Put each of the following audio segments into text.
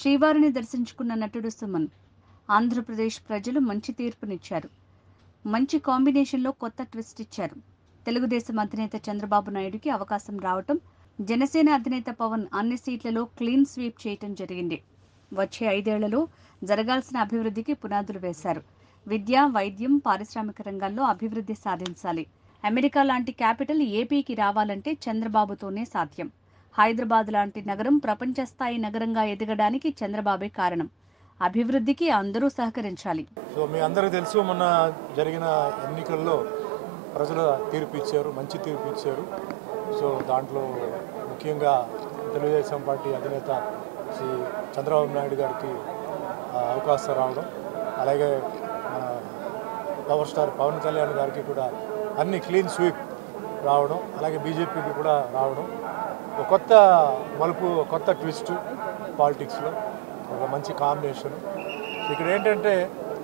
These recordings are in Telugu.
శ్రీవారిని దర్శించుకున్న నటుడు సుమన్. ఆంధ్రప్రదేశ్ ప్రజలు మంచి తీర్పునిచ్చారు. మంచి కాంబినేషన్లో కొత్త ట్విస్ట్ ఇచ్చారు. తెలుగుదేశం అధినేత చంద్రబాబు నాయుడుకి అవకాశం రావటం, జనసేన అధినేత పవన్ అన్ని సీట్లలో క్లీన్ స్వీప్ చేయటం జరిగింది. వచ్చే 5 ఏళ్లలో జరగాల్సిన అభివృద్ధికి పునాదులు వేశారు. విద్య, వైద్యం, పారిశ్రామిక రంగాల్లో అభివృద్ధి సాధించాలి. అమెరికా లాంటి క్యాపిటల్ ఏపీకి రావాలంటే చంద్రబాబుతోనే సాధ్యం. హైదరాబాద్ లాంటి నగరం ప్రపంచ స్థాయి నగరంగా ఎదగడానికి చంద్రబాబే కారణం. అభివృద్ధికి అందరూ సహకరించాలి. సో మీ అందరికీ తెలుసు, మొన్న జరిగిన ఎన్నికల్లో ప్రజలు తీర్పు ఇచ్చారు, మంచి తీర్పు ఇచ్చారు. సో దాంట్లో ముఖ్యంగా తెలుగుదేశం పార్టీ అధినేత శ్రీ చంద్రబాబు నాయుడు గారికి అవకాశం రావడం, అలాగే పవర్ స్టార్ పవన్ కళ్యాణ్ గారికి కూడా అన్ని క్లీన్ స్వీప్ రావడం, అలాగే బీజేపీకి కూడా రావడం, ఒక కొత్త మలుపు, కొత్త ట్విస్ట్ పాలిటిక్స్లో, ఒక మంచి కాంబినేషన్. ఇక్కడ ఏంటంటే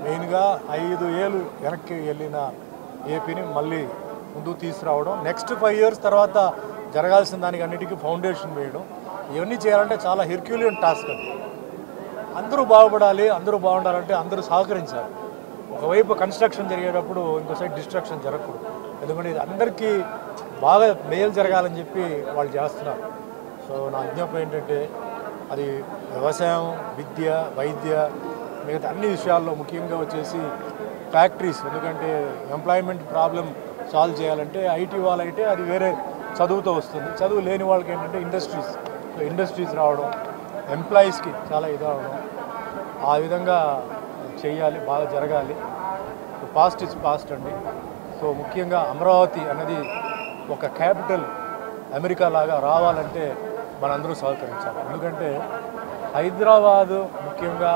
మెయిన్గా 5 ఏళ్ళు వెనక్కి వెళ్ళిన ఏపీని మళ్ళీ ముందుకు తీసుకురావడం, నెక్స్ట్ 5 ఇయర్స్ తర్వాత జరగాల్సిన దానికి అన్నిటికీ ఫౌండేషన్ వేయడం, ఇవన్నీ చేయాలంటే చాలా హెర్క్యులియన్ టాస్క్ అండి. అందరూ బాగుపడాలి, అందరూ బాగుండాలంటే అందరూ సహకరించాలి. ఒకవైపు కన్స్ట్రక్షన్ జరిగేటప్పుడు ఇంకో సైడ్ డిస్ట్రక్షన్ జరగకూడదు. ఎందుకంటే ఇది అందరికీ బాగా మేలు జరగాలని చెప్పి వాళ్ళు చేస్తున్నారు. సో నా విజ్ఞాపన ఏంటంటే అది వ్యవసాయం, విద్య, వైద్య, మిగతా అన్ని విషయాల్లో ముఖ్యంగా వచ్చేసి ఫ్యాక్టరీస్. ఎందుకంటే ఎంప్లాయ్మెంట్ ప్రాబ్లం సాల్వ్ చేయాలంటే ఐటీ వాళ్ళైతే అది వేరే చదువుతో వస్తుంది. చదువు లేని వాళ్ళకి ఏంటంటే ఇండస్ట్రీస్ రావడం, ఎంప్లాయీస్కి చాలా ఇదవడం, ఆ విధంగా చేయాలి, బాగా జరగాలి. పాస్ట్ ఇస్ పాస్ట్ అండి. సో ముఖ్యంగా అమరావతి అన్నది ఒక క్యాపిటల్ అమెరికా లాగా రావాలంటే మనందరూ సహకరించాలి. ఎందుకంటే హైదరాబాదు, ముఖ్యంగా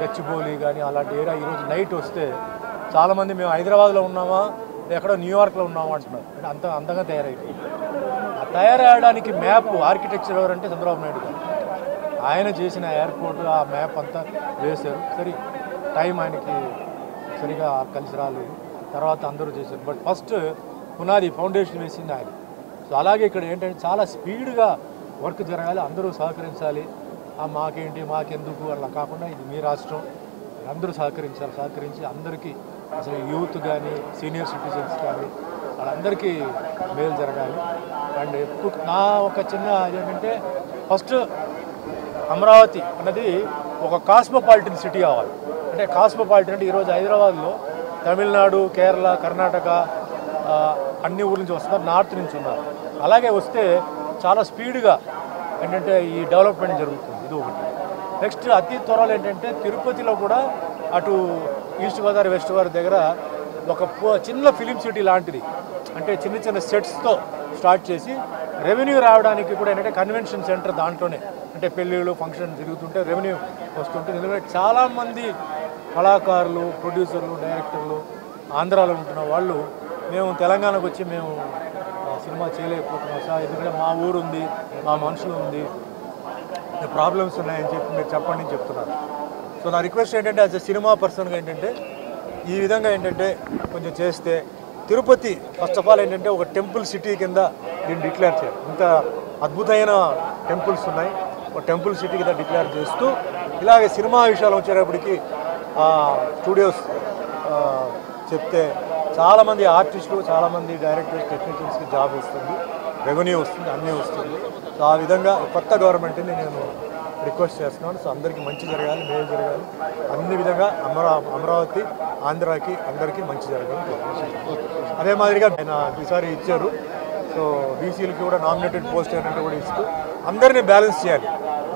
గచ్చిబౌలి కానీ అలాంటి ఏరియా ఈరోజు నైట్ వస్తే చాలామంది మేము హైదరాబాద్లో ఉన్నామా, ఎక్కడో న్యూయార్క్లో ఉన్నామా అంటున్నారు. అంటే అంత అందంగా తయారైపోయింది. ఆ తయారవడానికి మ్యాప్, ఆర్కిటెక్చర్ ఎవరంటే చంద్రబాబు నాయుడు గారు. ఆయన చేసిన ఎయిర్పోర్ట్, ఆ మ్యాప్ అంతా వేశారు. సరే, టైం ఆయనకి సరిగా కలిసి రాలేదు, తర్వాత అందరూ చేశారు. బట్ ఫస్ట్ పునాది ఫౌండేషన్ వేసింది ఆయన. సో అలాగే ఇక్కడ ఏంటంటే చాలా స్పీడ్గా వర్క్ జరగాలి, అందరూ సహకరించాలి. మాకేంటి, మాకెందుకు అలా కాకుండా ఇది మీ రాష్ట్రం, అందరూ సహకరించి అందరికీ, అసలు యూత్ కానీ సీనియర్ సిటిజన్స్ కానీ వాళ్ళందరికీ మేలు జరగాలి. అండ్ నా ఒక చిన్న ఏంటంటే ఫస్ట్ అమరావతి అన్నది ఒక కాస్మోపాలిటన్ సిటీ కావాలి. అంటే కాస్మోపాలిటన్ అంటే ఈరోజు హైదరాబాద్లో తమిళనాడు, కేరళ, కర్ణాటక అన్ని ఊర్ల నుంచి వస్తున్నారు, నార్త్ నుంచి ఉన్నారు. అలాగే వస్తే చాలా స్పీడ్గా ఏంటంటే ఈ డెవలప్మెంట్ జరుగుతుంది. ఇది ఒకటి. నెక్స్ట్ అతి త్వరలో ఏంటంటే తిరుపతిలో కూడా అటు ఈస్ట్ గోదావరి, వెస్ట్ గోదావరి దగ్గర ఒక చిన్న ఫిలిం సిటీ లాంటిది, అంటే చిన్న చిన్న సెట్స్తో స్టార్ట్ చేసి రెవెన్యూ రావడానికి కూడా ఏంటంటే కన్వెన్షన్ సెంటర్ దాంట్లోనే, అంటే పెళ్ళిళ్ళు, ఫంక్షన్ జరుగుతుంటే రెవెన్యూ వస్తుంటుంది. ఎందుకంటే చాలామంది కళాకారులు, ప్రొడ్యూసర్లు, డైరెక్టర్లు ఆంధ్రాలో ఉంటున్న వాళ్ళు మేము తెలంగాణకు వచ్చి మేము సినిమా చేయలేకపోతున్నాం సార్, ఎందుకంటే మా ఊరు ఉంది, మా మనుషులు ఉంది, ప్రాబ్లమ్స్ ఉన్నాయని చెప్పి మీరు చెప్పండి అని చెప్తున్నారు. సో నా రిక్వెస్ట్ ఏంటంటే యాజ్ ఎ సినిమా పర్సన్గా ఏంటంటే ఈ విధంగా ఏంటంటే కొంచెం చేస్తే తిరుపతి ఫస్ట్ ఆఫ్ ఆల్ ఏంటంటే ఒక టెంపుల్ సిటీ కింద దీన్ని డిక్లేర్ చేయాలి. ఇంత అద్భుతమైన టెంపుల్స్ ఉన్నాయి, ఒక టెంపుల్ సిటీ కింద డిక్లేర్ చేస్తూ ఇలాగే సినిమా విషయాలు వచ్చేటప్పటికి స్టూడియోస్ చెప్తే చాలామంది ఆర్టిస్టులు, చాలామంది డైరెక్టర్స్, టెక్నీషియన్స్కి జాబ్ వస్తుంది, రెవెన్యూ వస్తుంది, అన్నీ వస్తుంది. సో ఆ విధంగా కొత్త గవర్నమెంట్ని నేను రిక్వెస్ట్ చేస్తున్నాను. సో అందరికీ మంచి జరగాలి, మేలు జరగాలి, అన్ని విధంగా అమరావతి ఆంధ్రాకి అందరికీ మంచి జరగాలి. అదే మాదిరిగా ఆయన ఈసారి ఇచ్చారు. సో బీసీలకి కూడా నామినేటెడ్ పోస్ట్ ఏంటంటే కూడా ఇస్తూ అందరినీ బ్యాలెన్స్ చేయాలి,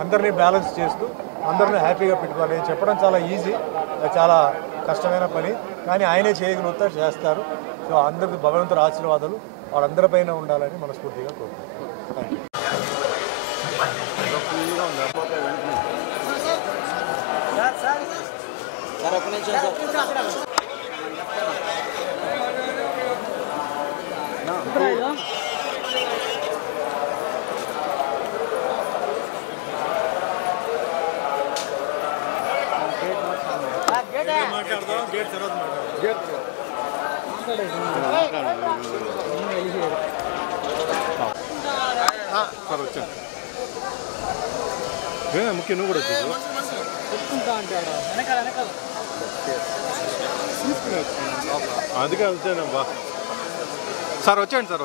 అందరినీ బ్యాలెన్స్ చేస్తూ అందరినీ హ్యాపీగా పెట్టుకోవాలి. నేను చెప్పడం చాలా ఈజీ, చాలా కష్టమైన పని, కానీ ఆయనే చేయగలుగుతారు, చేస్తారు. సో అందరికీ భగవంతుడి ఆశీర్వాదాలు వాళ్ళందరిపైన ఉండాలని మనస్ఫూర్తిగా కోరుకుంటున్నాను. ముఖ్యం నువ్వు కూడా వచ్చేసి అందుకే వచ్చాను బా సార్ వచ్చేయండి సార్